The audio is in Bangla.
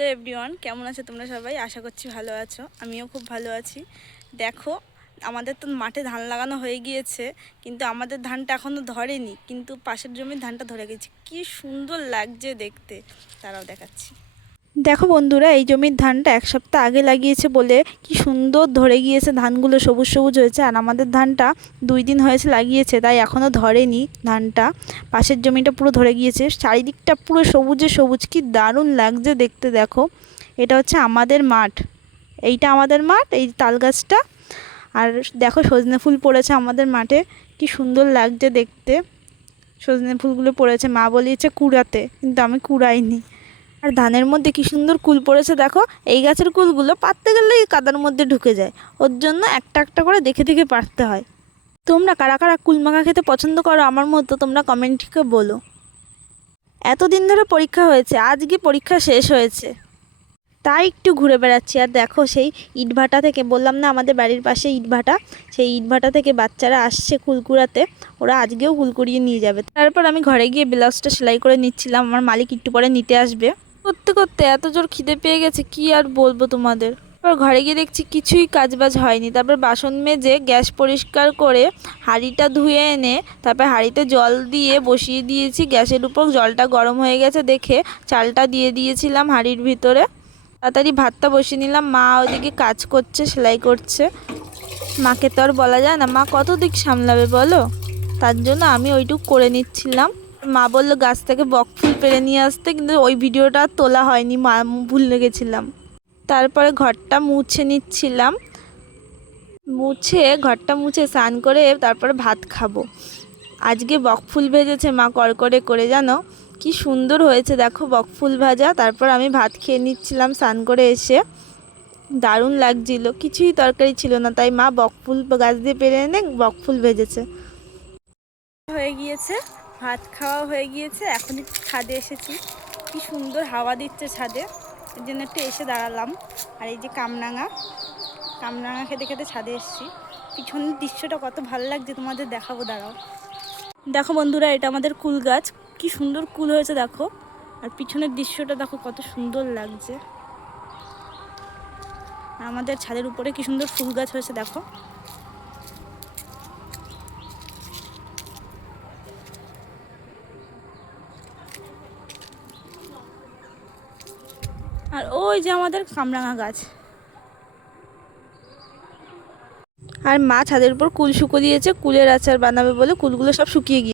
হ্যালো এভরিওয়ান, কেমন আছো তোমরা সবাই? আশা করছি ভালো আছো। আমিও খুব ভালো আছি। দেখো, আমাদের তো মাঠে ধান লাগানো হয়ে গিয়েছে, কিন্তু আমাদের ধানটা এখনও ধরেনি, কিন্তু পাশের জমির ধানটা ধরে গেছে। কি সুন্দর লাগছে দেখতে, তারাও দেখাচ্ছি। দেখো বন্ধুরা, এই জমির ধানটা এক সপ্তাহ আগে লাগিয়েছে বলে কি সুন্দর ধরে গিয়েছে, ধানগুলো সবুজ সবুজ হয়েছে। আর আমাদের ধানটা 2 দিন হয়েছে লাগিয়েছে, তাই এখনও ধরেনি ধানটা। পাশের জমিটা পুরো ধরে গিয়েছে, চারিদিকটা পুরো সবুজে সবুজ, কি দারুণ লাগছে দেখতে। দেখো, এটা হচ্ছে আমাদের মাঠ, এইটা আমাদের মাঠ, এই তাল গাছটা। আর দেখো, সজনে ফুল পড়েছে আমাদের মাঠে, কি সুন্দর লাগছে দেখতে। সজনে ফুলগুলো পড়েছে, মা বলিয়েছে কুড়াতে, কিন্তু আমি কুড়াইনি। আর ধানের মধ্যে কি সুন্দর কুল পড়েছে দেখো। এই গাছের কুলগুলো পাড়তে গেলে কাদার মধ্যে ঢুকে যায়, ওর জন্য একটা একটা করে দেখে দেখে পাড়তে হয়। তোমরা কারা কারা কুল মাখা খেতে পছন্দ করো আমার মতো, তোমরা কমেন্টে বলো। এতদিন ধরে পরীক্ষা হয়েছে, আজকে পরীক্ষা শেষ হয়েছে, তাই একটু ঘুরে বেড়াচ্ছি। আর দেখো, সেই ইটভাটা থেকে, বললাম না আমাদের বাড়ির পাশে ইটভাটা, সেই ইটভাটা থেকে বাচ্চারা আসছে কুল কুড়াতে। ওরা আজকেও কুল কুড়িয়ে নিয়ে যাবে। তারপর আমি ঘরে গিয়ে ব্লাউজটা সেলাই করে নিচ্ছিলাম, আমার মালিক একটু পরে নিতে আসবে। করতে করতে এত জোর খিদে পেয়ে গেছে, কি আর বলবো তোমাদের। তারপর ঘরে গিয়ে দেখছি কিছুই কাজবাজ হয়নি। তারপর বাসন মেজে গ্যাস পরিষ্কার করে হাঁড়িটা ধুয়ে এনে তারপর হাঁড়িতে জল দিয়ে বসিয়ে দিয়েছি গ্যাসের উপর। জলটা গরম হয়ে গেছে দেখে চালটা দিয়ে দিয়েছিলাম হাঁড়ির ভিতরে। তাড়াতাড়ি ভাতটা বসিয়ে নিলাম। মা ওইদিকে কাজ করছে, সেলাই করছে। মাকে তো আর বলা যায় না, মা কত দিক সামলাবে বলো, তার জন্য আমি ওইটুকু করে নিচ্ছিলাম। মা বললো গাছ থেকে বকফুল পেড়ে নিয়ে আসতে, কিন্তু ওই ভিডিওটা তোলা হয়নি, মা ভুলে গেছিলাম। তারপরে ঘরটা মুছে নিচ্ছিলাম, ঘরটা মুছে স্নান করে তারপরে ভাত খাবো। আজকে বকফুল ভেজেছে মা কড়কড়ে করে, জানো কি সুন্দর হয়েছে দেখো বকফুল ভাজা। তারপর আমি ভাত খেয়ে নিচ্ছিলাম স্নান করে এসে, দারুণ লাগছিল। কিছুই তরকারি ছিল না, তাই মা বকফুল গাছ দিয়ে পেরে এনে বকফুল ভেজেছে। হয়ে গিয়েছে, ভাত খাওয়া হয়ে গিয়েছে, এখন একটু ছাদে এসেছি। কি সুন্দর হাওয়া দিচ্ছে ছাদে, এর জন্য একটু এসে দাঁড়ালাম। আর এই যে কামরাঙা খেতে খেতে ছাদে এসেছি। পিছনের দৃশ্যটা কত ভালো লাগছে, তোমাদের দেখাবো, দাঁড়াও। দেখো বন্ধুরা, এটা আমাদের কুল গাছ, কি সুন্দর কুল হয়েছে দেখো। আর পিছনের দৃশ্যটা দেখো কত সুন্দর লাগছে। আর আমাদের ছাদের উপরে কি সুন্দর ফুল গাছ হয়েছে দেখো। আর ওই যে আমাদের কামরাঙা গাছ। আর মা ছাদের উপর কুল শুকো দিয়েছে, কুলের আচার বানাবে বলে কুলগুলো সব শুকিয়ে গিয়েছে।